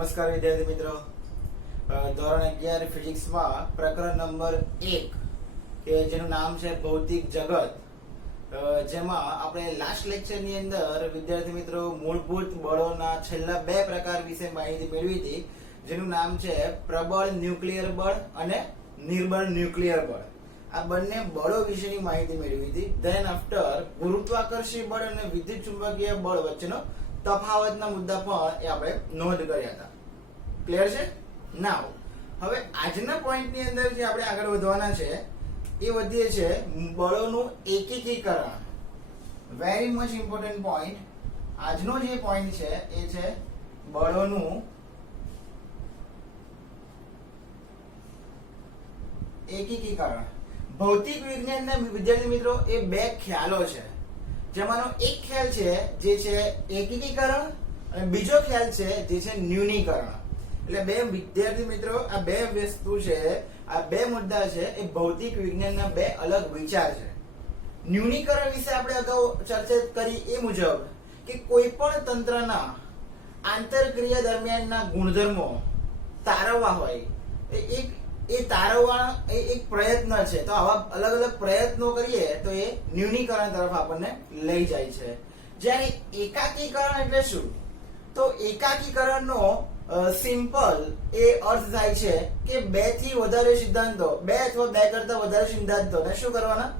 નમસ્કાર વિદ્યાર્થી મિત્રો, ધોરણ 11 ફિઝિક્સમાં પ્રકરણ નંબર 1 કે જેનું નામ છે ભૌતિક જગત, જેમાં આપણે લાસ્ટ લેક્ચરની અંદર વિદ્યાર્થી મિત્રો મૂળભૂત બળોના છેલ્લા બે પ્રકાર વિશે માહિતી મેળવી હતી, જેનું નામ છે પ્રબળ ન્યુક્લિયર બળ અને નિર્બળ ન્યુક્લિયર બળ. આ બંને બળો વિશેની માહિતી મેળવી હતી. ધેન આફ્ટર ગુરુત્વાકર્ષી બળ અને વિદ્યુત ચુંબકીય બળ વચ્ચેનો તફાવતના મુદ્દા પણ એ આપણે નોંધ કર્યા હતા. ક્લિયર છે? નાઉ હવે આજના પોઈન્ટની અંદર જે આપણે આગળ વધવાના છે એ વધીએ છે બળોનું એકીકરણ. Very much important point. આજનો જે પોઈન્ટ છે એ છે બળોનું એકીકરણ. ભૌતિક વિજ્ઞાનના વિદ્યાર્થી મિત્રો એ બે ખ્યાલો છે, જેમાંનો એક ખ્યાલ છે જે છે એકીકરણ અને બીજો ખ્યાલ છે જે છે ન્યૂનીકરણ. એટલે બે વિદ્યાર્થી મિત્રો આ બે વસ્તુ છે, આ બે મુદ્દા છે એ ભૌતિક વિજ્ઞાનના બે અલગ વિચાર છે. ન્યૂનીકરણ વિશે આપણે અગાઉ ચર્ચા કરી એ મુજબ કે કોઈ પણ તંત્રના આંતરક્રિયા દરમિયાનના ગુણધર્મો તારવવા હોય, એ તારવવા એક પ્રયત્ન છે. તો આવા અલગ અલગ પ્રયત્નો કરીએ તો એ ન્યૂનીકરણ તરફ આપણને લઈ જાય છે. જ્યારે એકાકીકરણ એટલે શું? તો એકાકીકરણનો સિમ્પલ એ અર્થ થાય છે કે બે થી વધારે સિદ્ધાંતો, બે અથવા બે કરતા વધારે સિદ્ધાંતોને શું કરવાના?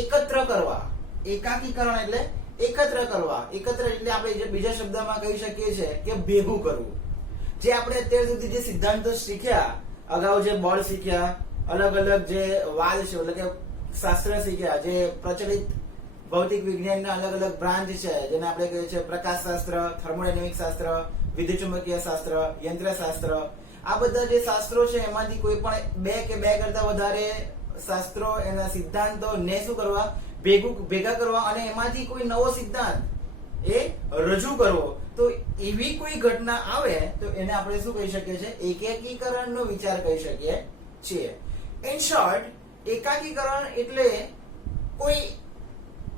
એકત્ર કરવા. એકાકીકરણ એટલે એકત્ર કરવા. એકત્ર એટલે આપણે બીજા શબ્દમાં કહી શકીએ છીએ કે ભેગું કરવું. જે આપણે અત્યાર સુધી જે સિદ્ધાંતો શીખ્યા, અગાઉ જે બળ શીખ્યા, અલગ અલગ જે વાદ છે એટલે કે શાસ્ત્ર શીખ્યા, જે પ્રચલિત ભૌતિક વિજ્ઞાનના અલગ અલગ બ્રાન્ચ છે, જેને આપણે કહીએ છીએ પ્રકાશ શાસ્ત્ર, થર્મોડાયનેમિક શાસ્ત્ર, વિદ્યુત ચુંબકીય શાસ્ત્ર, યંત્રશાસ્ત્ર. આ બધા જે શાસ્ત્રો છે એમાંથી કોઈ પણ બે કે બે કરતા વધારે શાસ્ત્રો, એના સિદ્ધાંતો ને શું કરવા? ભેગા કરવા અને એમાંથી કોઈ નવો સિદ્ધાંત એ રજૂ કરવો. તો એવી કોઈ ઘટના આવે તો એને આપણે શું કહી શકીએ છીએ? એકાકીકરણનો વિચાર કહી શકીએ છીએ. ઇન શોર્ટ, એકાકીકરણ એટલે કોઈ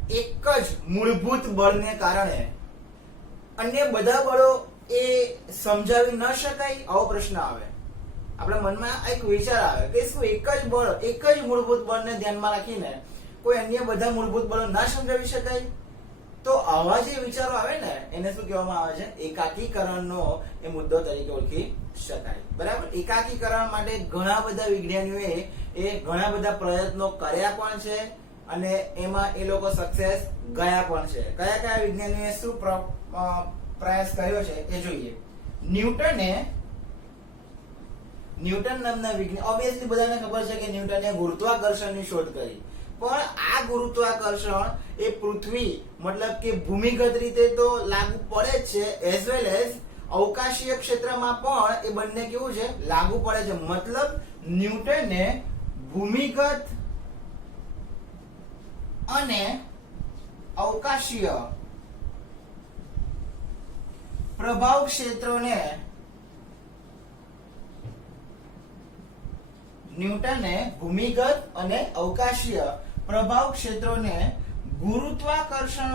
એક જ મૂળભૂત બળને કારણે અન્ય બધા બળો એ સમજાવી ન શકાય, આવો પ્રશ્ન આવે. આપણા મનમાં એક વિચાર આવે કે શું એક જ બળ, એક જ મૂળભૂત બળને ધ્યાનમાં રાખીને કોઈ અન્ય બધા મૂળભૂત બળો ના સમજાવી શકાય? તો આવા જે વિચારો આવે ને એને શું કહેવામાં આવે છે? એકાકીકરણનો એ મુદ્દો તરીકે ઓળખી શકાય. બરાબર? એકાકીકરણ માટે ઘણા બધા વિજ્ઞાનીઓએ એ ઘણા બધા પ્રયત્નો કર્યા પણ છે અને એમાં એ લોકો સક્સેસ ગયા પણ છે. કયા કયા વિજ્ઞાનીઓએ શું પ્રયાસ કર્યો છે એ જોઈએ. ન્યૂટન નામના વિજ્ઞાની, ઓબ્વિયસલી બધાને ખબર છે કે ન્યૂટને ગુરુત્વાકર્ષણની શોધ કરી. પણ આ ગુરુત્વાકર્ષણ એ પૃથ્વી મતલબ કે ભૂમિગત રીતે તો લાગુ પડે જ છે, એઝ વેલ એઝ અવકાશીય ક્ષેત્રમાં પણ એ બંને કેવું છે? લાગુ પડે છે. મતલબ ન્યૂટને ભૂમિગત અને અવકાશીય પ્રભાવ ક્ષેત્રોને ગુરુત્વાકર્ષણ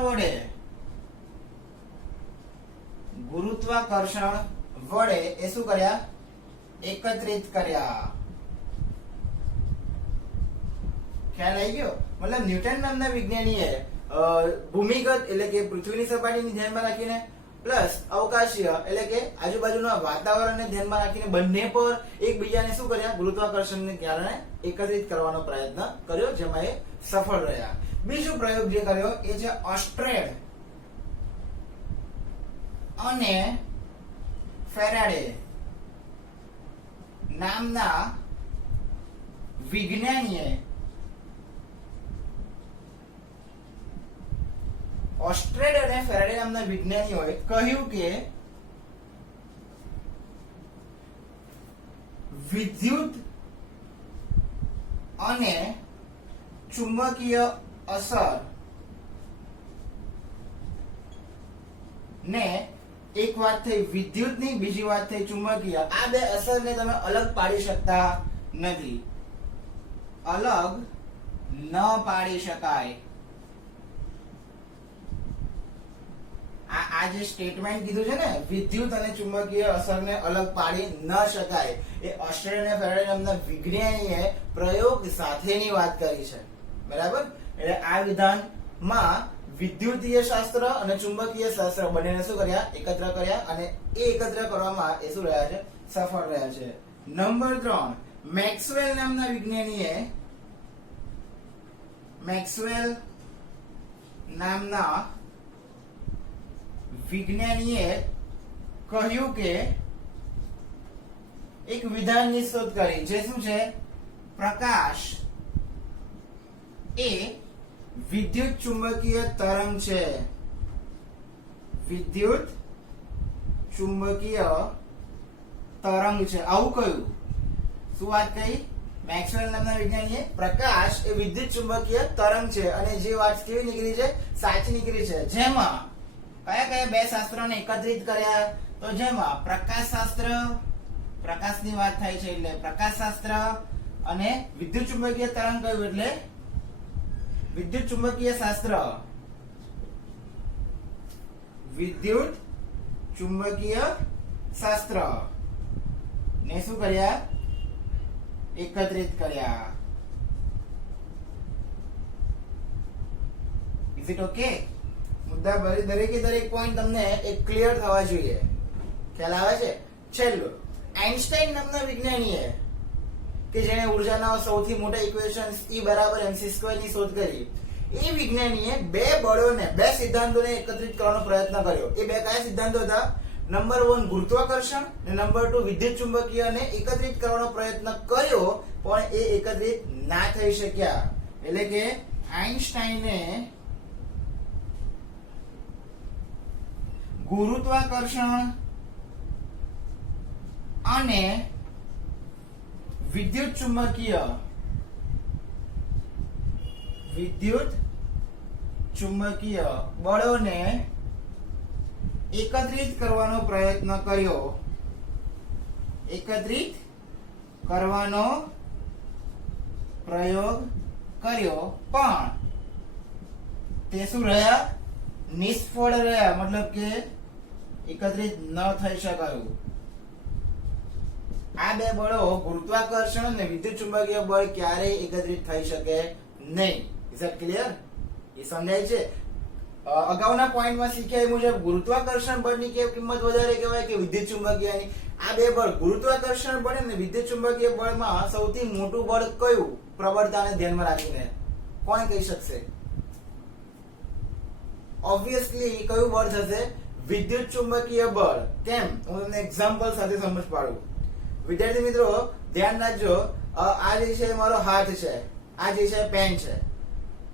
વડે એ શું કર્યા? એકત્રિત કર્યા. ખ્યાલ આવી ગયો? મતલબ ન્યૂટન નામના વિજ્ઞાનીએ ભૂમિગત એટલે કે પૃથ્વીની સપાટીને ધ્યાનમાં રાખીને પ્લસ અવકાશીય એટલે કે આજુબાજુના વાતાવરણને ધ્યાનમાં રાખીને બંને પર એકબીજાને શું કર્યા? ગુરુત્વાકર્ષણને કારણે એકત્રિત કરવાનો પ્રયત્ન કર્યો, જેમાં એ સફળ રહ્યા. બીજો પ્રયોગ જે કર્યો એ છે ઓસ્ટ્રેડ અને ફેરાડે નામના વિજ્ઞાનીએ ઓસ્ટ્રેડ અને ફેરાડે નામના વિજ્ઞાનીઓએ કહ્યું કે વિદ્યુત અને ચુંબકીય અસર ને, એક વાત થઈ વિદ્યુતની, બીજી વાત થઈ ચુંબકીય. આ બે અસરને તમે અલગ પાડી શકતા નથી, અલગ ન પાડી શકાય. આ જે સ્ટેટમેન્ટ કીધું છે ને, વિદ્યુત અને ચુંબકીય અસરને અલગ પાડી ન શકાય, એ ઓસ્ટ્રેલિયન અને ફેરાડે નામના વિજ્ઞાનીએ પ્રયોગ સાથેની વાત કરી છે. બરાબર? એટલે આ વિધાનમાં વિદ્યુતીય શાસ્ત્ર અને ચુંબકીય શાસ્ત્ર બંનેને શું કર્યા? એકત્ર કર્યા, અને એ એકત્ર કરવામાં એ શું રહ્યા છે? સફળ રહ્યા છે. નંબર 3, મેક્સવેલ નામના વિજ્ઞાનીએ કહ્યું કે એક વિધાનની શોધ કરી, જે શું છે? પ્રકાશ એ વિદ્યુત ચુંબકીય તરંગ છે. વિદ્યુત ચુંબકીય તરંગ છે. આવું કહ્યું. શું વાત કહી? મેક્સવેલ નામના વિજ્ઞાનીએ પ્રકાશ એ વિદ્યુત ચુંબકીય તરંગ છે, અને જે વાત કેવી નીકળી છે? સાચી નીકળી છે. જેમાં કયા કયા બે શાસ્ત્રોને એકત્રિત કર્યા? તો જેમાં પ્રકાશશાસ્ત્ર, પ્રકાશની વાત થાય છે એટલે પ્રકાશશાસ્ત્ર, અને વિદ્યુત ચુંબકીય તરંગ કહ્યું એટલે વિદ્યુત ચુંબકીય શાસ્ત્ર. વિદ્યુત ચુંબકીય શાસ્ત્ર ને શું કર્યા? એકત્રિત કર્યા. Is it okay? મુદ્દા દરેકે દરેક પોઈન્ટ તમને એક ક્લિયર થવા જોઈએ. ખ્યાલ આવે છે? છેલ્લું, આઇન્સ્ટાઈન નામના વિજ્ઞાનીએ કે જેણે ઉર્જાના સૌથી મોટા ઇક્વેશન E = mc² ની શોધ કરી, એ વિજ્ઞાનીએ બે બળોને, બે સિદ્ધાંતોને એકત્રિત કરવાનો પ્રયત્ન કર્યો. એ બે કયા સિદ્ધાંતો હતા? નંબર 1 ગુરુત્વાકર્ષણ, અને નંબર 2 વિદ્યુત ચુંબકીયને એકત્રિત કરવાનો પ્રયત્ન કર્યો, પણ એ એકત્રિત ના થઈ શક્યા. એટલે કે આઇન્સ્ટાઈને ગુરુત્વાકર્ષણ અને વિદ્યુત ચુંબકીય બળોને એકત્રિત કરવાનો પ્રયત્ન કર્યો. એકત્રિત કરવાનો પ્રયોગ કર્યો, પણ તે શું રહ્યા? નિષ્ફળ રહ્યા. મતલબ કે એકત્રિત ન થઈ શકાયું. આ બે બળો, ગુરુત્વાકર્ષણ અને વિદ્યુત ચુંબકીય બળ, ક્યારેય એકત્રિત થઈ શકે નહીં. Is that clear? એ સમજાય છે? અગાઉના પોઈન્ટમાં શીખ્યા મુજબ ગુરુત્વાકર્ષણ બળની કિંમત વધારે કહેવાય કે વિદ્યુત ચુંબકીયની? આ બે બળ, ગુરુત્વાકર્ષણ બળ અને વિદ્યુત ચુંબકીય બળમાં સૌથી મોટું બળ કયું? પ્રબળતાને ધ્યાનમાં રાખીને કોણ કહી શકશે? ઓબ્વિયસલી કયું બળ થશે? વિદ્યુત ચુંબકીય બળ. કેમ? હું તમને એક્ઝામ્પલ સાથે સમજ પાડું. વિદ્યાર્થી મિત્રો ધ્યાન રાખજો. આ જે છે મારો હાથ છે, આ જે છે પેન છે.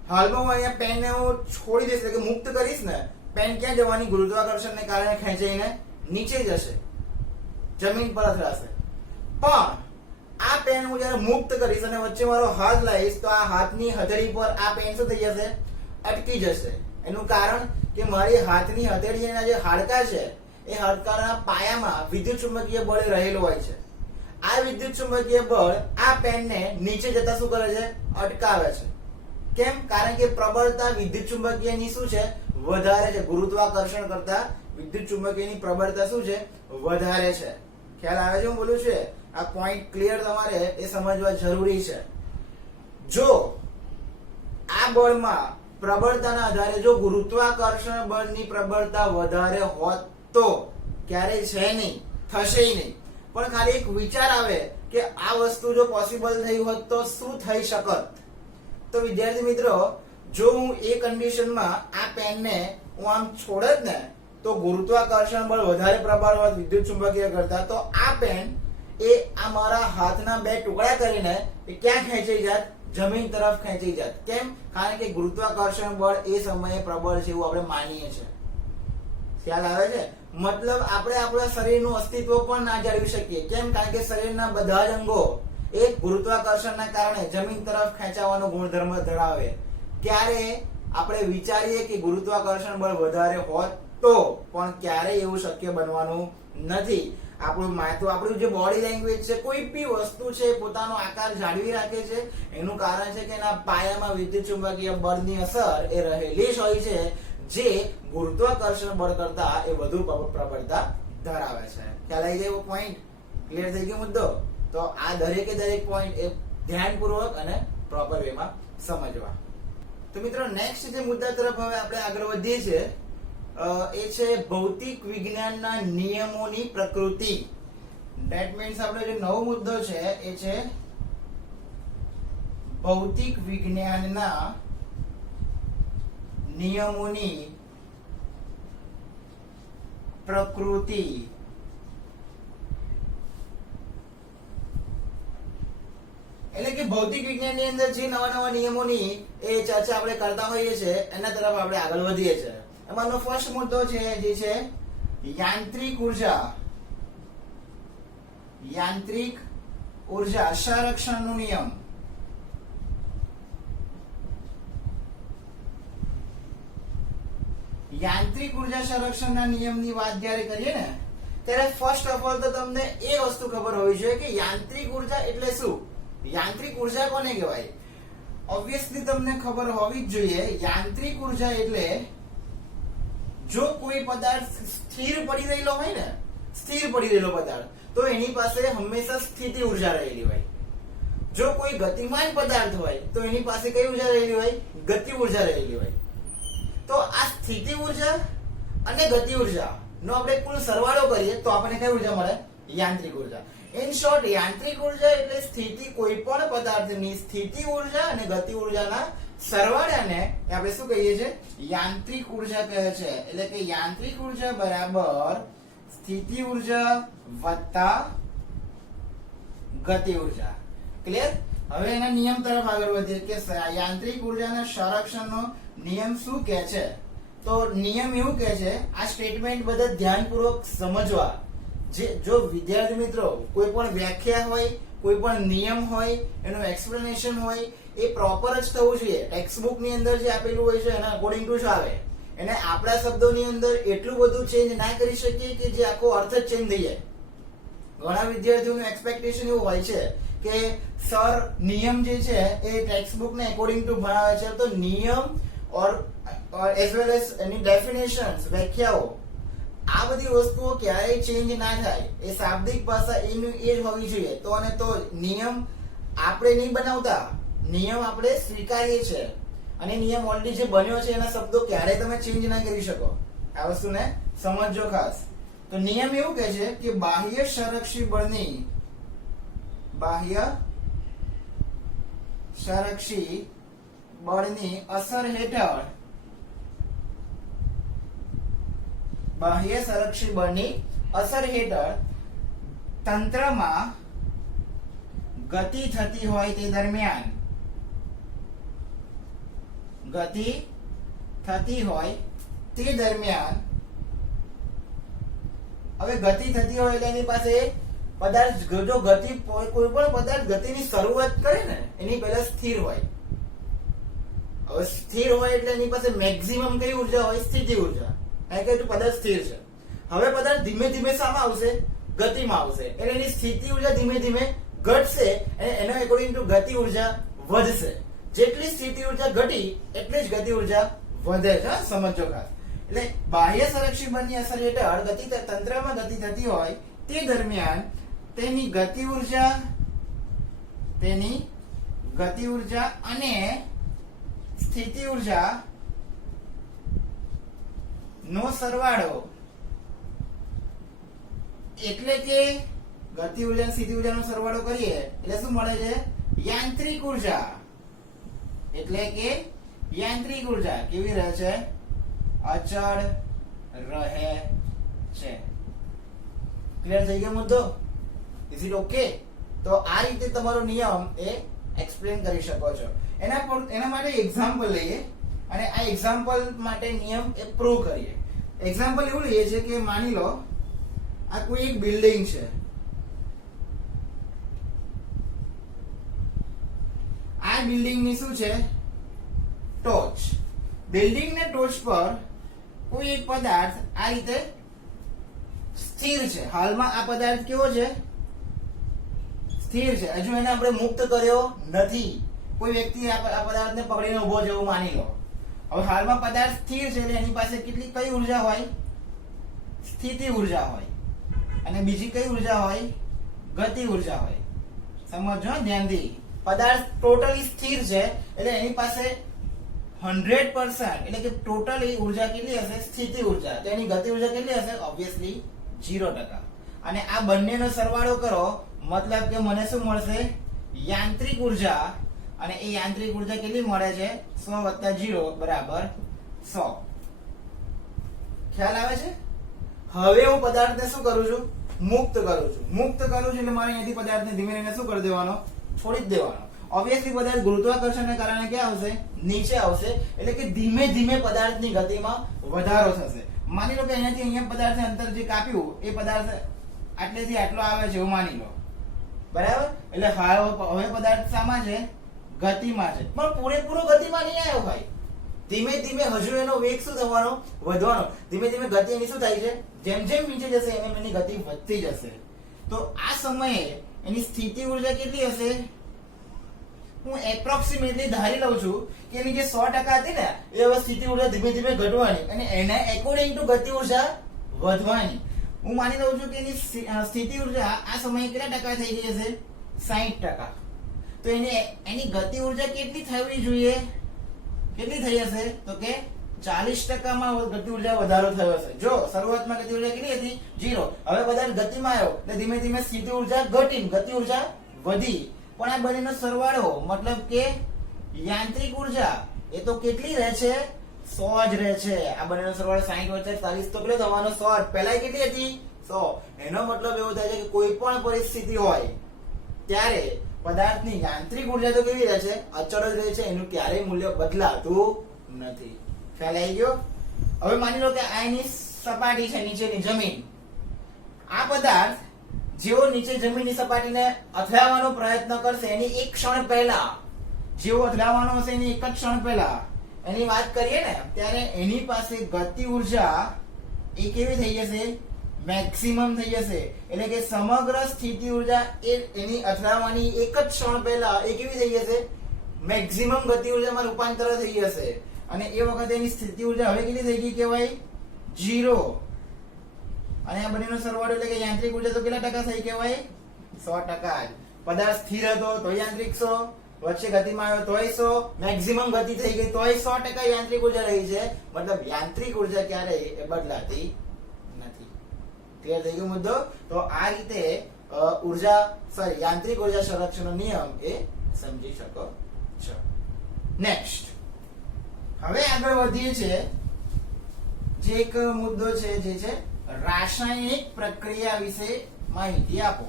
હાલમાં હું અહીંયા પેનને હું છોડી દઈશ, એટલે કે મુક્ત કરીશ ને, પેન ક્યાં જવાની? ગુરુત્વાકર્ષણને કારણે ખેંચાઈને નીચે જશે, જમીન પર અથડાશે. પણ આ પેન હું જ્યારે મુક્ત કરીશ અને વચ્ચે મારો હાથ લાવીશ, તો આ હાથની હથેળી પર આ પેન શું થઈ જશે? અટકી જશે. એનું કારણ કે મારી હાથની હથેળીના જે હાડકા છે, એ હાડકાના પાયામાં વિદ્યુત ચુંબકીય બળ રહેલું હોય છે. આ વિદ્યુત ચુંબકીય બળ આ પેનને નીચે જતા શું કરે છે? અટકાવે છે. કેમ? કારણ કે પ્રબળતા વિદ્યુત ચુંબકીયની શું છે? વધારે છે. ગુરુત્વાકર્ષણ કરતા વિદ્યુત ચુંબકીયની પ્રબળતા શું છે? વધારે છે. ખ્યાલ આવે છે હું બોલું છું? આ પોઈન્ટ ક્લિયર તમારે એ સમજવા જરૂરી છે. જો આ બળમાં પ્રબળતાના આધારે જો ગુરુત્વાકર્ષણ બળની પ્રબળતા વધારે હોત તો ક્યારેય છે નહીં, થશે નહીં. પણ ખાલી એક વિચાર આવે કે આ વસ્તુ જો પોસિબલ થઈ હોત તો શું થઈ શકત? તો વિદ્યાર્થી મિત્રો, જો હું એ કન્ડિશનમાં આ પેનને હું આમ છોડત ને, તો ગુરુત્વાકર્ષણ બળ વધારે પ્રબળ હોત વિદ્યુત ચુંબકીય કરતા, તો આ પેન એ આ મારા હાથના બે ટુકડા કરીને એ ક્યાં ખેંચાઈ જાત? જમીન તરફ ખેંચી જાત. કેમ? કારણ કે ગુરુત્વાકર્ષણ બળ એ સમયે પ્રબળ છે એવું આપણે માનીએ છીએ. ખ્યાલ આવે છે? મતલબ આપણે આપણા શરીરનું અસ્તિત્વ પણ ના જાળવી શકીએ. કેમ? કારણ કે શરીરના બધા જ અંગો એ ગુરુત્વાકર્ષણના કારણે જમીન તરફ ખેંચાવાનો ગુણધર્મ ધરાવે. ક્યારે આપણે વિચારીએ કે ગુરુત્વાકર્ષણ બળ વધારે હોત તો, પણ ક્યારેય એવું શક્ય બનવાનું નથી. આપણું જે બોડી લેંગ્વેજ છે, કોઈ બી વસ્તુ છે પોતાનો આકાર જાળવી રાખે છે, એનું કારણ છે કે એના પાયામાં વિદ્યુત ચુંબકીય બળની અસર એ રહેલી જ હોય છે. જે ગુરુત્વાકર્ષણ બળ કરતા એ વધુ પ્રબળતા ધરાવે છે. ખ્યાલ આવી ગયો? પોઈન્ટ ક્લિયર થઈ ગયો મુદ્દો? તો આ દરેકે દરેક પોઈન્ટ એ ધ્યાનપૂર્વક અને પ્રોપર વેમાં સમજવા. તો મિત્રો નેક્સ્ટ જે મુદ્દા તરફ હવે આપણે આગળ વધીએ છીએ એ છે ભૌતિક વિજ્ઞાનના નિયમોની પ્રકૃતિ. ધેટ મીન્સ આપણો જે નવો મુદ્દો છે એ છે ભૌતિક વિજ્ઞાનના નિયમોની પ્રકૃતિ. એટલે કે ભૌતિક વિજ્ઞાનની અંદર જે નવા નવા નિયમોની એ ચર્ચા આપણે કરતા હોઈએ છીએ એના તરફ આપણે આગળ વધીએ છીએ. એમાંનો ફર્સ્ટ મુદ્દો છે જે છે યાંત્રિક ઉર્જા. યાંત્રિક ઉર્જા સંરક્ષણનો નિયમ. યાંત્રિક ઉર્જા સંરક્ષણના નિયમની વાત જ્યારે કરીએ ને ત્યારે ફર્સ્ટ ઓફ ઓલ તો તમને એ વસ્તુ ખબર હોવી જોઈએ કે યાંત્રિક ઉર્જા એટલે શું. યાંત્રિક ઉર્જા કોને કહેવાય? ઓબ્વિયસલી તમને ખબર હોવી જ જોઈએ. યાંત્રિક ઉર્જા એટલે જો કોઈ પદાર્થ સ્થિર પડી રહેલો હોય ને, સ્થિર પડી રહેલો પદાર્થ, તો એની પાસે હંમેશા સ્થિતિ ઉર્જા રહેલી હોય. જો કોઈ ગતિમાન પદાર્થ હોય તો એની પાસે કઈ ઉર્જા રહેલી હોય? ગતિ ઉર્જા રહેલી હોય. તો આ સ્થિતિ ઉર્જા અને ગતિ ઉર્જા નો આપણે કુલ સરવાળો કરીએ તો આપણને કઈ ઉર્જા મળે? યાંત્રિક ઉર્જા. ઇન શોર્ટ, યાંત્રિક ઉર્જા એટલે સ્થિતિ, કોઈ પણ પદાર્થની સ્થિતિ ઉર્જા અને ગતિ ઉર્જાના સરવાળાને આપણે શું કહીએ છીએ? યાંત્રિક ઉર્જા કહે છે. એટલે કે યાંત્રિક ઉર્જા બરાબર સ્થિતિ ઉર્જા વત્તા ગતિ ઉર્જા. ક્લિયર? હવે એના નિયમ તરફ આગળ વધીએ કે યાંત્રિક ઉર્જાના સંરક્ષણનો નિયમ શું કહે છે. તો નિયમ એવું કહે છે, આ સ્ટેટમેન્ટ બધા ધ્યાનપૂર્વક સમજવા. જો વિદ્યાર્થી મિત્રો કોઈ પણ વ્યાખ્યા હોય, કોઈ પણ નિયમ હોય, એનું એક્સપ્લેનેશન હોય, એ પ્રોપર જ થવું જોઈએ. ટેક્સ્ટ ની અંદર જે આપેલું હોય છે એના અકોર્ડિંગ ટુ જ આવે. એને આપણા શબ્દોની અંદર એટલું બધું ચેન્જ ના કરી શકીએ કે જે આખો અર્થ જ ચેન્જ થઈ જાય. ઘણા વિદ્યાર્થીઓનું એક્સપેક્ટેશન એવું હોય છે કે સર નિયમ જે છે એ ટેક્સ્ટ બુક ને અકોર્ડિંગ ટુ ભણાવે છે, તો નિયમ ઓર એઝ વેલ એઝ એની ડેફિનેશન્સ, વ્યાખ્યાઓ, આ બધી વસ્તુઓ ક્યારેય ચેન્જ ના થાય. એ શાબ્દિક ભાષા એનું એ જ હોવી જોઈએ. તો અને તો નિયમ આપણે નહીં બનાવતા, નિયમ આપણે સ્વીકારીએ છીએ અને નિયમ ઓલરેડી જે બન્યો છે એના શબ્દો ક્યારેય તમે ચેન્જ ના કરી શકો. આ વસ્તુને સમજજો ખાસ. તો નિયમ એવું કહે છે કે બાહ્ય સંરક્ષી બળની, બાહ્ય સંરક્ષી બળની અસર હેઠળ, બાહ્ય સંરક્ષી બળની અસર હેઠળ તંત્રમાં ગતિ થતી હોય તે દરમિયાન, ગતિ થતી હોય તે દરમિયાન, હવે ગતિ થતી હોય એટલે એની પાસે પદાર્થ, જો ગતિ, કોઈ પણ પદાર્થ ગતિની શરૂઆત કરે ને એની પહેલા સ્થિર હોય. હવે સ્થિર હોય એટલે એની પાસે મેક્સિમમ કઈ ઉર્જા હોય? સ્થિતિ ઉર્જા. પદાર્થ સ્થિર છે. હવે પદાર્થ ધીમે ધીમે શામાં આવશે? ગતિમાં આવશે. એટલે એની સ્થિતિ ઉર્જા ધીમે ધીમે ઘટશે અને એના એકોર્ડિંગ ટુ ગતિ ઉર્જા વધશે. જેટલી સ્થિતિ ઉર્જા ઘટી એટલી જ ગતિ ઉર્જા વધે છે. સમજો ખાસ. એટલે બાહ્ય સંરક્ષી બળની અસર હેઠળ તંત્રમાં ગતિ થતી હોય તે દરમિયાન તેની ગતિ ઉર્જા અને સ્થિતિ ઉર્જા નો સરવાળો, એટલે કે ગતિ ઉર્જા અને સ્થિતિ ઉર્જાનો સરવાળો કરીએ એટલે શું મળે છે? યાંત્રિક ઉર્જા. એટલે કે યાંત્રિક ઉર્જા કેવી રહે છે? અચળ રહે છે. ક્લિયર થઈ ગયો મુદ્દો? Is it okay? તો આ રીતે તમારો નિયમ એ એક્સપ્લેન કરી શકો છો. એના માટે એક્ઝામ્પલ લઈએ અને આ એક્ઝામ્પલ માટે નિયમ એ પ્રૂવ કરીએ. એક્ઝામ્પલ એવું લઈએ છે કે માની લો આ કોઈ એક બિલ્ડિંગ છે. આ બિલ્ડિંગ ની શું છે? ટોચ. બિલ્ડિંગ ને ટોચ પર કોઈ એક પદાર્થ આ રીતે સ્થિર છે. હાલમાં આ પદાર્થ કેવો છે? સ્થિર છે. હજુ એને આપણે મુક્ત કર્યો નથી. કોઈ વ્યક્તિ આ પદાર્થને પકડીને ઉભો છે એવું માની લો. હવે હાલમાં પદાર્થ સ્થિર છે એટલે એની પાસે કેટલી કઈ ઉર્જા હોય? સ્થિતિ ઉર્જા હોય. અને બીજી કઈ ઉર્જા હોય? ગતિ ઉર્જા હોય. સમજો ધ્યાનથી. પદાર્થ ટોટલી સ્થિર છે એટલે એની પાસે 100% એટલે કે ટોટલી ઉર્જા કેટલી હશે? સ્થિતિ ઉર્જા. તો એની ગતિ ઉર્જા કેટલી હશે? ઓબ્વિયસલી 0%. અને આ બંનેનો સરવાળો કરો મતલબ કે મને શું મળશે? યાંત્રિક ઉર્જા. અને એ યાંત્રિક ઉર્જા કેટલી મળે છે? 100 + 0 = 100. ખ્યાલ આવે છે? હવે હું પદાર્થને શું કરું છું? મુક્ત કરું છું. મુક્ત કરું છું એટલે મારે અહીંથી પદાર્થને ધીમે ધીમે શું કરી દેવાનો? છોડી જ દેવાનો. ઓબ્વિયસલી પદાર્થ ગુરુત્વાકર્ષણને કારણે ક્યાં આવશે? નીચે આવશે. એટલે કે ધીમે ધીમે પદાર્થની ગતિમાં વધારો થશે. માની લો કે અહીંયાથી અહીંયા પદાર્થને અંતર જે કાપ્યું એ પદાર્થ આટલેથી આટલો આવે છે એવું માની લો. બરાબર? એટલે હવે પદાર્થ શામાં છે? ગતિમાં છે. પણ પૂરેપૂરો ગતિમાં નહીં આવ્યો ભાઈ. ધીમે ધીમે હજુ એનો વેગ શું થવાનો? વધવાનો. ધીમે ધીમે ગતિ એની શું થાય છે? જેમ જેમ નીચે જશે એમ એની ગતિ વધતી જશે. તો આ સમયે એની સ્થિતિ ઉર્જા કેટલી હશે? હું એપ્રોક્સિમેટલી ધારી લઉં છું કે એની જે 100% હતી ને એ હવે સ્થિતિ ઉર્જા ધીમે ધીમે ઘટવાની અને એના એકોર્ડિંગ ટુ ગતિ ઉર્જા વધવાની. હું માની લઉં છું કે એની સ્થિતિ ઉર્જા આ સમયે કેટલા ટકા થઈ ગઈ હશે? 60%. તો એની ગતિ ઉર્જા કેટલી થવી જોઈએ? કેટલી થઈ હશે? તો કે 40% માં ગતિ ઉર્જા વધારો થયો હશે. જો શરૂઆતમાં ગતિ ઉર્જા કેટલી હતી? 0. હવે પદાર્થ ગતિમાં આવ્યો એટલે ધીમે ધીમે સ્થિતિ ઉર્જા ઘટી, ગતિ ઉર્જા વધી. પણ આ બંનેનો સરવાળો મતલબ કે યાંત્રિક ઉર્જા એ તો કેટલી રહે છે? 100 જ રહે છે. આ બંનેનો સરવાળો 60 વચ્ચે 40 તો કેટલો થવાનો? 100. પહેલા કેટલી હતી? 100. એનો મતલબ એવો થાય છે કે કોઈ પણ પરિસ્થિતિ હોય ત્યારે પદાર્થની યાંત્રિક ઉર્જા તો કેવી રહે છે? અચળ જ રહે છે. એનું ક્યારેય મૂલ્ય બદલાતું નથી. ખ્યાલ આવી ગયો? હવે માની લો કે આ એની સપાટી છે, નીચેની જમીન. આ પદાર્થ જેવો નીચે જમીનની સપાટીને અથડાવવાનો પ્રયત્ન કરશે એની એક ક્ષણ પહેલા, જેવો અથડાવવાનો હશે એની એક જ ક્ષણ પહેલા એની વાત કરીએ ને ત્યારે એની પાસે ગતિ ઉર્જા એ કેવી થઈ જશે? મેક્સિમમ થઈ જશે. એટલે કે સમગ્ર સ્થિતિ ઉર્જા એની અથડાવવાની એક જ ક્ષણ પહેલા એ કેવી થઈ જશે? મેક્સિમમ ગતિ ઉર્જામાં રૂપાંતર થઈ જશે. અને એ વખતે એની સ્થિતિ ઉર્જા હવે કેટલી થઈ ગઈ કહેવાય? 0. અને આ બંનેનો સરવાળો એટલે કે યાંત્રિક ઉર્જા તો કેટલા ટકા થઈ કહેવાય? 100%. પદાર્થ સ્થિર હતો તો યાંત્રિક 100, વચ્ચે ગતિમાં આવ્યો તોય 100, મેક્સિમમ ગતિ થઈ ગઈ તોય 100% યાંત્રિક ઉર્જા રહી છે. મતલબ યાંત્રિક ઉર્જા ક્યારેય બદલાતી નથી. ક્લિયર થઈ ગયો મુદ્દો? તો આ રીતે યાંત્રિક ઉર્જા સંરક્ષણનો નિયમ એ સમજી શકો છો. નેક્સ્ટ હવે આગળ વધીએ છીએ. જે એક મુદ્દો છે જે છે રાસાયણિક પ્રક્રિયા વિશે માહિતી આપો.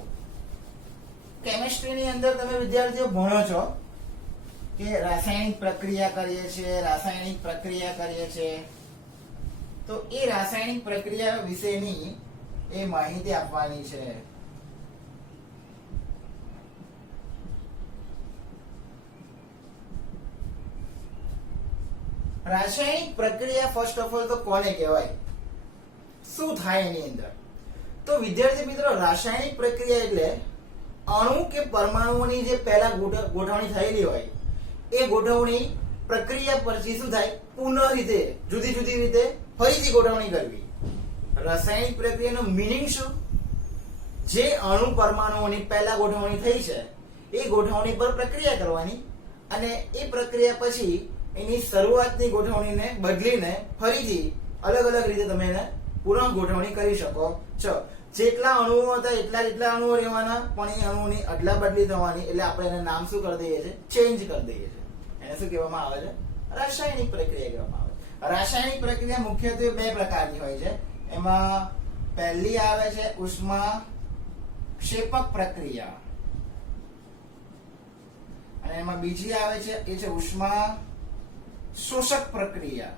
કેમિસ્ટ્રીની અંદર તમે વિદ્યાર્થીઓ ભણો છો કે રાસાયણિક પ્રક્રિયા કરીએ છીએ. તો એ રાસાયણિક પ્રક્રિયા વિશેની એ માહિતી આપવાની છે. રાસાયણિક પ્રક્રિયા ફર્સ્ટ ઓફ ઓલ તો કોને કહેવાય? શું થાય એની અંદર? તો વિદ્યાર્થી મિત્રો રાસાયણિક પ્રક્રિયા એટલે અણુ કે પરમાણુઓની જે પહેલા ગોઠવણી થયેલી હોય એ ગોઠવણી પ્રક્રિયા પછી શું થાય? પુનઃ રીતે જુદી જુદી રીતે ફરીથી ગોઠવણી કરવી. રાસાયણિક પ્રક્રિયાનો મીનિંગ શું? જે અણુ પરમાણુઓની પહેલા ગોઠવણી થઈ છે એ ગોઠવણી પર પ્રક્રિયા કરવાની અને એ પ્રક્રિયા પછી એની શરૂઆતની ગોઠવણીને બદલીને ફરીથી અલગ અલગ રીતે તમે એને પુનઃ ગોઠવણી કરી શકો છો. જેટલા અણુઓ હતા એટલા અણુઓ રહેવાના, પણ એ અણુઓની અદલા બદલી થવાની. એટલે આપણે એને નામ શું કરી દઈએ છીએ? ચેન્જ કરી દઈએ છીએ. એને શું કહેવામાં આવે છે? રાસાયણિક પ્રક્રિયા કહેવામાં આવે છે. રાસાયણિક પ્રક્રિયા મુખ્યત્વે 2 પ્રકારની હોય છે. એમાં પહેલી આવે છે ઉષ્મા ક્ષેપક પ્રક્રિયા અને એમાં બીજી આવે છે એ છે ઉષ્મા શોષક પ્રક્રિયા.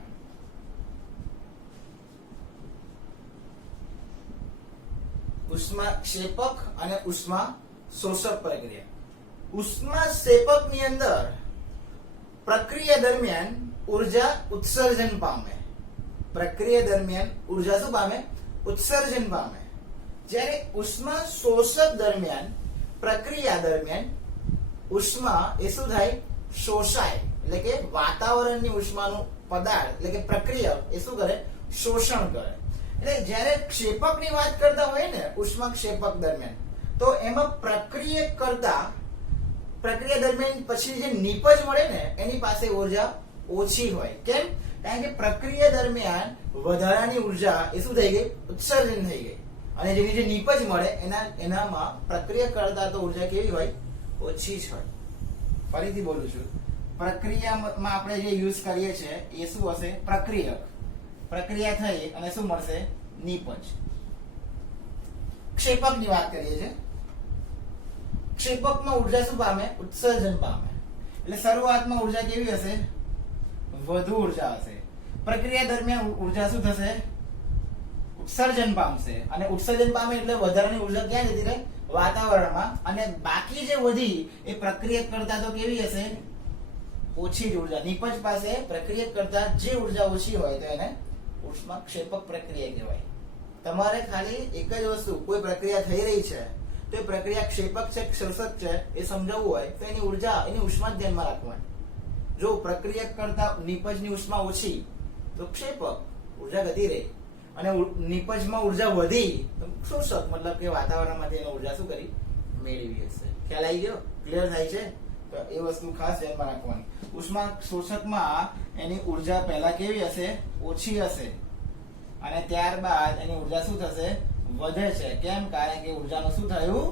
ઉષ્મા ક્ષેપક અને ઉષ્મા શોષક પ્રક્રિયા. ઉષ્મા ક્ષેપક ની અંદર પ્રક્રિયા દરમિયાન ઉર્જા ઉત્સર્જન પામે. પ્રક્રિયા દરમિયાન ઉર્જા શું પામે? ઉત્સર્જન પામે. જ્યારે ઉષ્મા શોષક દરમિયાન પ્રક્રિયા દરમિયાન ઉષ્મા એ શું થાય? શોષાય. એટલે કે વાતાવરણની ઉષ્માનું પદાર્થ એટલે કે પ્રક્રિયા એ શું કરે, શોષણ કરે. એટલે જ્યારે ક્ષેપકની વાત કરતા હોય ને ઉષ્માક્ષેપક દરમિયાન, તો એમાં પ્રક્રિયા દરમિયાન પછી જે નીપજ મળે ને એની પાસે ઉર્જા ઓછી હોય. કેમ? કારણ કે પ્રક્રિયા દરમિયાન વધારાની ઉર્જા એ શું થઈ ગઈ, ઉત્સર્જન થઈ ગઈ, અને જેની જે નીપજ મળે એનામાં પ્રક્રિયા કરતા તો ઉર્જા કેવી હોય, ઓછી જ હોય. ફરીથી બોલું છું, પ્રક્રિયામાં આપણે જે યુઝ કરીએ છીએ એ શું હશે, પ્રક્રિયક. પ્રક્રિયા થઈ અને શું મળશે, નીપજ. ક્ષેપકની વાત કરીએ છીએ. ક્ષેપકમાં ઉર્જા શું પામે, ઉત્સર્જન પામે. એટલે શરૂઆતમાં ઉર્જા કેવી હશે, વધુ ઉર્જા હશે. પ્રક્રિયા દરમિયાન ઉર્જા શું થશે, ઉત્સર્જન પામશે, અને ઉત્સર્જન પામે એટલે વધારાની ઉર્જા ક્યાં જતી રહે, વાતાવરણમાં. અને બાકી જે વધી એ પ્રક્રિયા કરતા તો કેવી હશે, ઓછી જ ઉર્જા. નીપજ પાસે પ્રક્રિયા કરતા જે ઉર્જા ઓછી હોય તો એને ઉષ્માક્ષેપક પ્રક્રિયા કહેવાય. તમારે ખાલી એક જ વસ્તુ, કોઈ પ્રક્રિયા થઈ રહી છે તો એ પ્રક્રિયા ક્ષેપક છે કે શોષક છે એ સમજાવવું હોય તો એની ઉર્જા, એની ઉષ્મા ધ્યાનમાં રાખવાની. જો પ્રક્રિયા કરતા નીપજની ઉષ્મા ઓછી તો ક્ષેપક, ઉર્જા ઘટી રહી. અને નીપજમાં ઉર્જા વધી તો શોષક, મતલબ કે વાતાવરણમાંથી એનો ઉર્જા શું કરી, મેળવી હશે. ખ્યાલ આવી ગયો, ક્લિયર થાય છે? તો એ વસ્તુ ખાસ ધ્યાનમાં રાખવાની. ઉષ્મા શોષકમાં એની ઉર્જા પહેલા કેવી હશે, ઓછી હશે, અને ત્યારબાદ એની ઉર્જા શું થશે, વધે છે. કેમ? કારણ કે ઉર્જાનું શું થયું,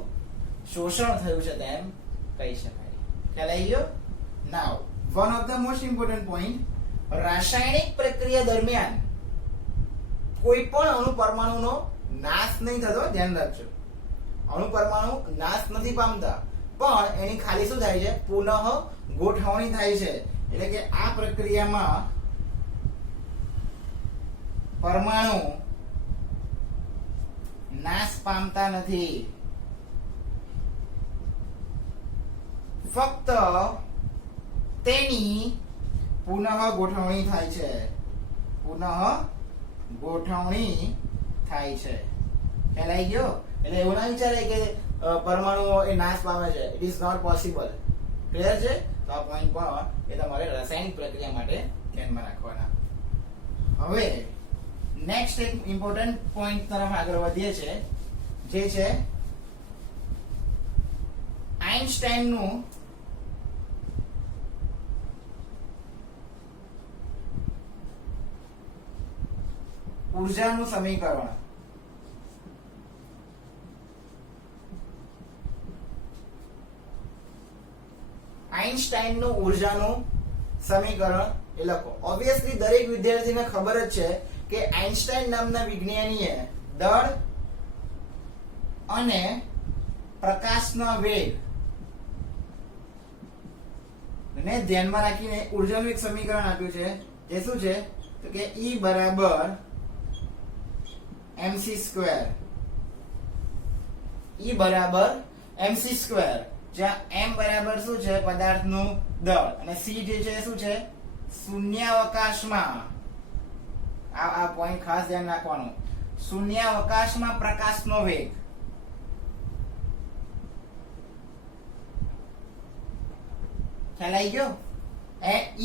શોષણ થયું છે તેમ કહી શકાય. ખ્યાલ આવી ગયો? Now one of the most important point, રાસાયણિક પ્રક્રિયા દરમિયાન કોઈ પણ અણુ પરમાણુનો નાશ નહીં થતો. ધ્યાન રાખજો, અણુ પરમાણુ નાશ નથી પામતા, પણ એની ખાલી શું થાય છે, પુનઃ ગોઠવણી થાય છે. એટલે કે આ પ્રક્રિયામાં પરમાણુ નાશ પામતા નથી, ફક્ત તેની પુનઃ ગોઠવણી થાય છે. પુનઃ ગોઠવણી થાય છે. ખ્યાલ આવી ગયો? એટલે એવું ના વિચારે કે પરમાણુઓ એ નાશ પામે છે. It is not possible. Clear છે? તો આ પોઈન્ટ પણ એ તમારે રાસાયણિક પ્રક્રિયા માટે ધ્યાનમાં રાખવાના. હવે નેક્સ્ટ એક ઇમ્પોર્ટન્ટ પોઈન્ટ તરફ આગળ વધીએ છે, જે છે આઇન્સ્ટાઈનનું ઉર્જાનું સમીકરણ. આઇન્સ્ટાઈનનું ઉર્જાનું સમીકરણ એ લખો. ઓબ્વિયસલી દરેક વિદ્યાર્થીને ખબર જ છે કે આઇન્સ્ટાઈન નામના વિજ્ઞાનીએ દળ અને પ્રકાશના વેગ ને ધ્યાનમાં રાખીને ઉર્જાનું એક સમીકરણ આપ્યું છે. જે શું છે? તો કે E બરાબર mc². E બરાબર mc², જ્યાં m બરાબર શું છે, પદાર્થનું દળ, અને c જે છે શું છે, શૂન્યાવકાશમાં. આ પોઈન્ટ ખાસ ધ્યાન રાખવાનું. શૂન્યાવકાશમાં પ્રકાશનો વેગ. ખ્યાલ આવી ગયો?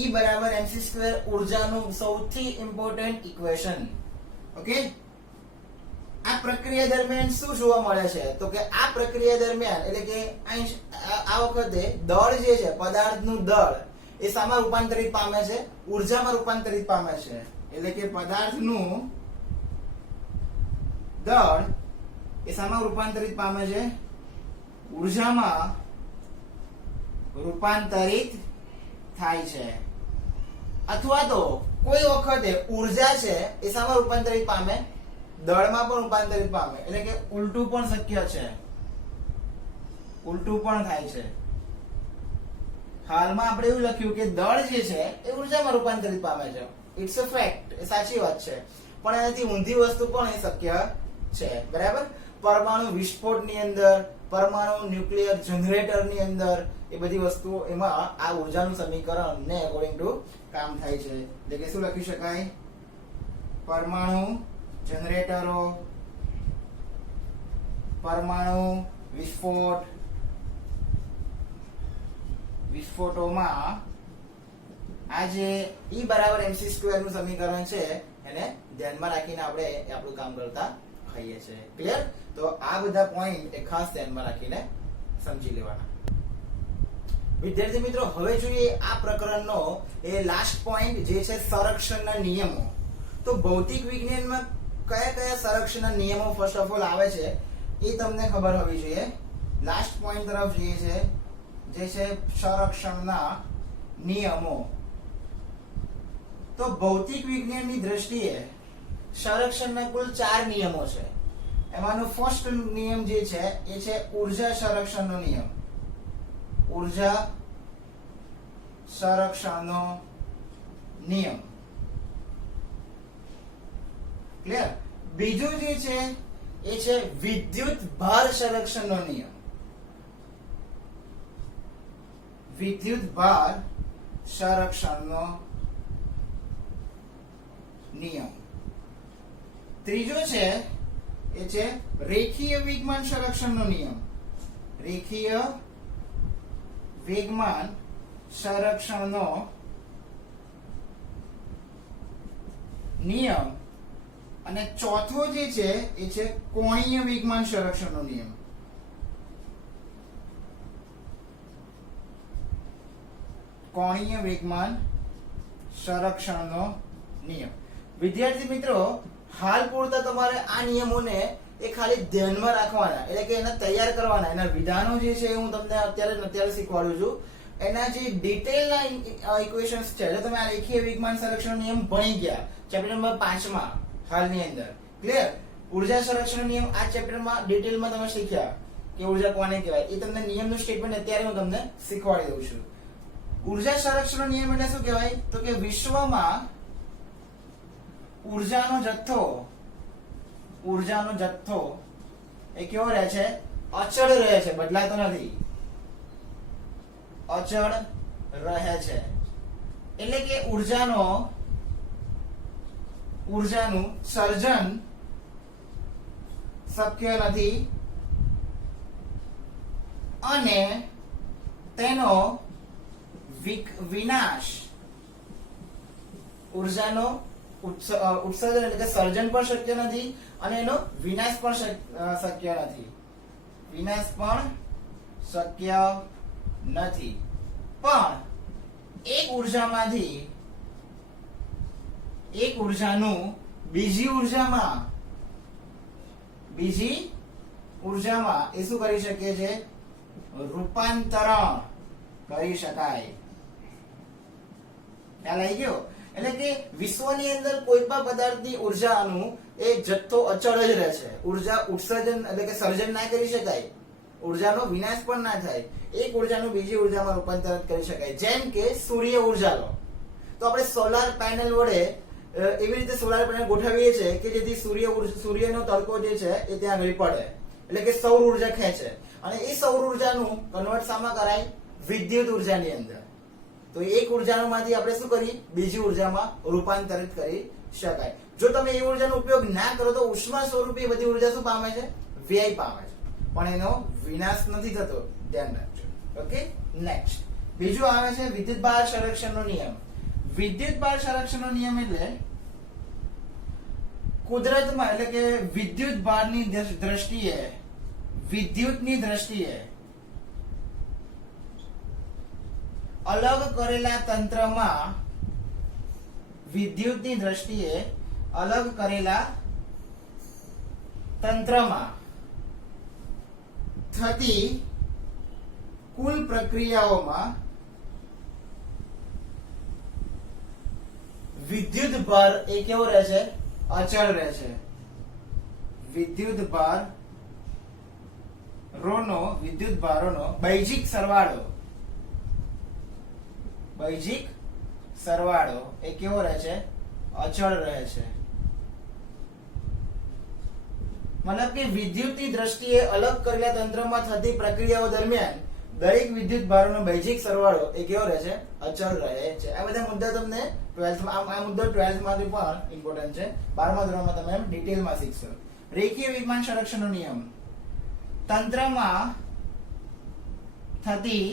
E બરાબર mc² ઉર્જાનું સૌથી ઇમ્પોર્ટન્ટ ઇક્વેશન. ઓકે, આ પ્રક્રિયા દરમિયાન શું જોવા મળે છે? તો કે આ પ્રક્રિયા દરમિયાન એટલે કે આ વખતે દળ જે છે, પદાર્થનું દળ એ શામાં રૂપાંતરિત પામે છે? ઉર્જામાં રૂપાંતરિત પામે છે. એટલે કે પદાર્થનું દળ એ શામાં રૂપાંતરિત પામે છે? ઉર્જામાં રૂપાંતરિત થાય છે. અથવા તો કોઈ વખતે ઉર્જા છે એ શામાં રૂપાંતરિત પામે? દળમાં પણ રૂપાંતરિત પામે. એટલે કે ઉલટું પણ શક્ય છે, ઉલટું પણ થાય છે. હાલમાં આપણે એવું લખ્યું કે દળ જે છે એ ઉર્જામાં રૂપાંતરિત પામે છે. ઇટ્સ અ ફેક્ટ, એ સાચી વાત છે, પણ એનાથી ઊંધી વસ્તુ પણ એ શક્ય છે. બરાબર? પરમાણુ વિસ્ફોટની અંદર, પરમાણુ ન્યુક્લિયર જનરેટરની અંદર, એ બધી વસ્તુઓ એમાં આ ઉર્જાનું સમીકરણ ને અકોર્ડિંગ ટુ કામ થાય છે. એટલે કે શું લખી શકાય? પરમાણુ જનરેટરો, પરમાણુ વિસ્ફોટોમાં આ જે E બરાબર mc સ્ક્વેર નું સમીકરણ છે એને ધ્યાનમાં રાખીને આપણે આપણું કામ કરતા હોઈએ છીએ. ક્લિયર? તો આ બધા પોઈન્ટ એ ખાસ ધ્યાનમાં રાખીને સમજી લેવાના. વિદ્યાર્થી મિત્રો, હવે જોઈએ આ પ્રકરણનો એ લાસ્ટ પોઈન્ટ જે છે સંરક્ષણના નિયમો. તો ભૌતિક વિજ્ઞાનમાં કયા કયા સંરક્ષણના નિયમો ફર્સ્ટ ઓફ ઓલ આવે છે એ તમને ખબર હોવી જોઈએ. લાસ્ટ પોઈન્ટ તરફ જઈએ છે જે છે સંરક્ષણના નિયમો. તો ભૌતિક વિજ્ઞાનની દ્રષ્ટિએ સંરક્ષણના કુલ 4 નિયમો છે. એમાંનો ફર્સ્ટ નિયમ જે છે એ છે ઊર્જા સંરક્ષણનો નિયમ. ઊર્જા સંરક્ષણનો નિયમ. ક્લિયર? બીજું જે છે એ છે વિદ્યુત ભાર સંરક્ષણનો નિયમ. વિદ્યુત ભાર સંરક્ષણનો નિયમ. ત્રીજો છે એ છે રેખીય વેગમાન સંરક્ષણનો નિયમ. રેખીય વેગમાન સંરક્ષણનો નિયમ. અને ચોથો જે છે એ છે કોણીય વેગમાન સંરક્ષણનો નિયમ. કોણીય વેગમાન સંરક્ષણનો નિયમ. વિદ્યાર્થી મિત્રો, હાલ પૂરતા તમારે આ નિયમોને એ ખાલી ધ્યાનમાં રાખવાના, એટલે કે એને તૈયાર કરવાના. એના વિધાનો જે છે હું તમને અત્યારે શીખવાડું છું. એના જે ડિટેલના ઇક્વેશન્સ છે, જો તમે આ રેખીય વેગમાન સંરક્ષણ નિયમ ભણી ગયા ચેપ્ટર નંબર 5 માં હાલની અંદર. ક્લિયર? ઊર્જા સંરક્ષણ નિયમ આ ચેપ્ટરમાં ડિટેલમાં તમે શીખ્યા કે ઊર્જા કોને કહેવાય. એ તમને નિયમનું સ્ટેટમેન્ટ અત્યારે હું તમને શીખવાડી દઉં છું. ઊર્જા સંરક્ષણ નિયમ એટલે શું કહેવાય? તો કે વિશ્વમાં ઊર્જાનો જથ્થો એ કેવો રહે છે? અચળ રહે છે, બદલાતો નથી. અચળ રહે છે. એટલે કે ઊર્જાનું સર્જન શક્ય નથી અને તેનો વિનાશ, ઉર્જાનો ઉત્સર્જન એટલે કે સર્જન પણ શક્ય નથી અને એનો વિનાશ પણ શક્ય નથી. વિનાશ પણ શક્ય નથી. પણ એક ઉર્જાનું બીજી ઉર્જામાં એ શું કરી શકીએ છે? રૂપાંતરણ કરી શકાય. ખ્યાલ આવી ગયો? એટલે કે વિશ્વની અંદર કોઈ પણ પદાર્થની ઉર્જાનું એ જથ્થો અચળ જ રહે છે. ઉર્જા ઉત્સર્જન એટલે કે સર્જન ના કરી શકાય, ઉર્જાનો વિનાશ પણ ના થાય. એક ઉર્જાનું બીજી ઉર્જામાં રૂપાંતરિત કરી શકાય. જેમ કે સૂર્ય ઉર્જા લો તો આપણે સોલાર પેનલ વડે એવી રીતે સોલાર પેનલ ગોઠવીએ છીએ કે જેથી સૂર્યનો તડકો જે છે એ ત્યાં આગળ પડે, એટલે કે સૌર ઉર્જા ખેંચે. અને એ સૌર ઉર્જાનું કન્વર્ટ શામાં કરાય? વિદ્યુત ઉર્જાની અંદર. તો એક ઉર્જામાંથી આપણે શું કરી? બીજી ઉર્જામાં રૂપાંતરિત કરી શકાય. જો તમે એ ઉર્જાનો ઉપયોગ ના કરો તો ઉષ્મા સ્વરૂપે બધી ઉર્જા શું પામે છે? વ્યય પામે છે, પણ એનો વિનાશ નથી થતો. ધ્યાન રાખજો. ઓકે, નેક્સ્ટ બીજું આવે છે વિદ્યુત ભાર સંરક્ષણનો નિયમ. વિદ્યુત ભાર સંરક્ષણનો નિયમ એટલે કુદરતમાં, એટલે કે વિદ્યુત ભારની દ્રષ્ટિએ, વિદ્યુતની દ્રષ્ટિએ અલગ કરેલા તંત્રમાં, વિદ્યુતની દ્રષ્ટિએ અલગ કરેલા તંત્રમાં થતી કુલ પ્રક્રિયાઓમાં વિદ્યુત ભાર એ કેવો રહે છે? અચળ રહે છે. વિદ્યુત ભારોનો બૈજિક સરવાળો એ કેવો રહે છે? અચળ રહે છે. મતલબ કે વિદ્યુતની દ્રષ્ટિએ અલગ કરેલા તંત્રમાં થતી પ્રક્રિયાઓ દરમિયાન દરેક વિદ્યુત ભારોનો બૈજિક સરવાળો એ કેવો રહે છે? અચળ રહે છે. આ બધા મુદ્દા તમને 12th માં, આ મુદ્દો 12th માંથી પણ ઇમ્પોર્ટન્ટ છે. 12મા ધોરણમાં તમે ડિટેલમાં શીખશો. રેખીય વેગમાન સંરક્ષણનો નિયમ. તંત્રમાં થતી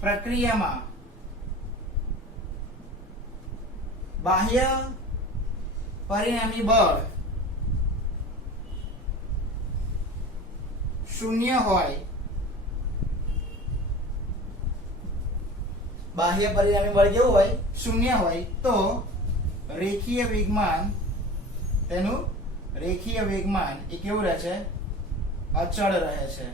પ્રક્રિયામાં બાહ્ય પરિણામી બળ શૂન્ય હોય, બાહ્ય પરિણામી બળ કેવું હોય? શૂન્ય હોય તો રેખીય વેગમાન, તેનું રેખીય વેગમાન એ કેવું રહે છે? અચળ રહે છે.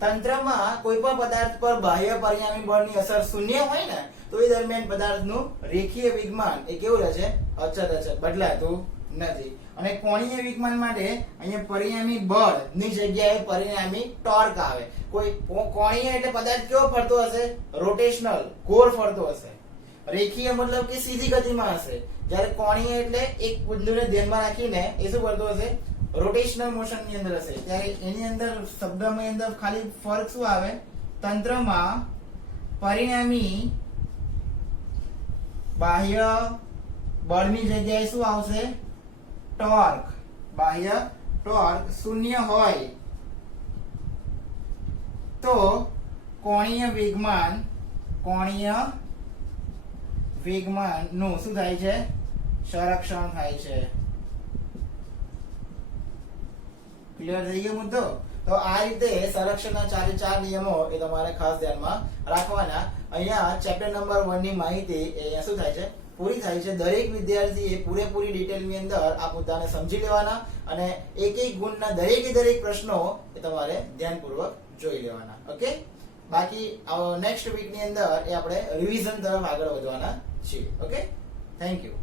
તંત્રમાં કોઈ પણ પદાર્થ પર બાહ્ય પરિણામી બળની અસર શૂન્ય હોય ને તો એ દરમિયાન પદાર્થનું રેખીય વેગમાન એ કેવું રહે છે? અચળ રહે છે, બદલાતું નથી. અને કોણીય વેગમાન માટે અહીંયા પરિણામી બળ ની જગ્યાએ પરિણામી ટોર્ક આવે. કોઈ કોણીય એટલે પદાર્થ કેવો ફરતો હશે? રોટેશનલ, ગોળ ફરતો હશે. રેખીય મતલબ કે સીધી ગતિમાં હશે. જ્યારે કોણીય એટલે એક બિંદુને ધ્યાનમાં રાખીને એ શું કરતો હશે? રોટેશનલ મોશન ની અંદર હશે. ત્યારે એની અંદર શબ્દમાં અંદર ખાલી ફરક શું આવે? તંત્રમાં પરિણામી બાહ્ય બળની જગ્યાએ શું આવશે? ટોર્ક. બાહ્ય ટોર્ક શૂન્ય હોય તો કોણીય વેગમાન નું શું થાય છે? સંરક્ષણ થાય છે. ક્લિયર થઈ ગયો મુદ્દો? તો આ રીતે સંરક્ષણના 4 નિયમો એ તમારે ખાસ ધ્યાનમાં રાખવાના. અહીંયા ચેપ્ટર નંબર 1 ની માહિતી અહીંયા શું થાય છે? પૂરી થાય છે. દરેક વિદ્યાર્થીએ પૂરેપૂરી ડિટેલની અંદર આ મુદ્દાને સમજી લેવાના અને એક ગુણના દરેક પ્રશ્નો એ તમારે ધ્યાનપૂર્વક જોઈ લેવાના. ઓકે, બાકી નેક્સ્ટ વીક ની અંદર એ આપણે રિવિઝન તરફ આગળ વધવાના છીએ. Okay, thank you.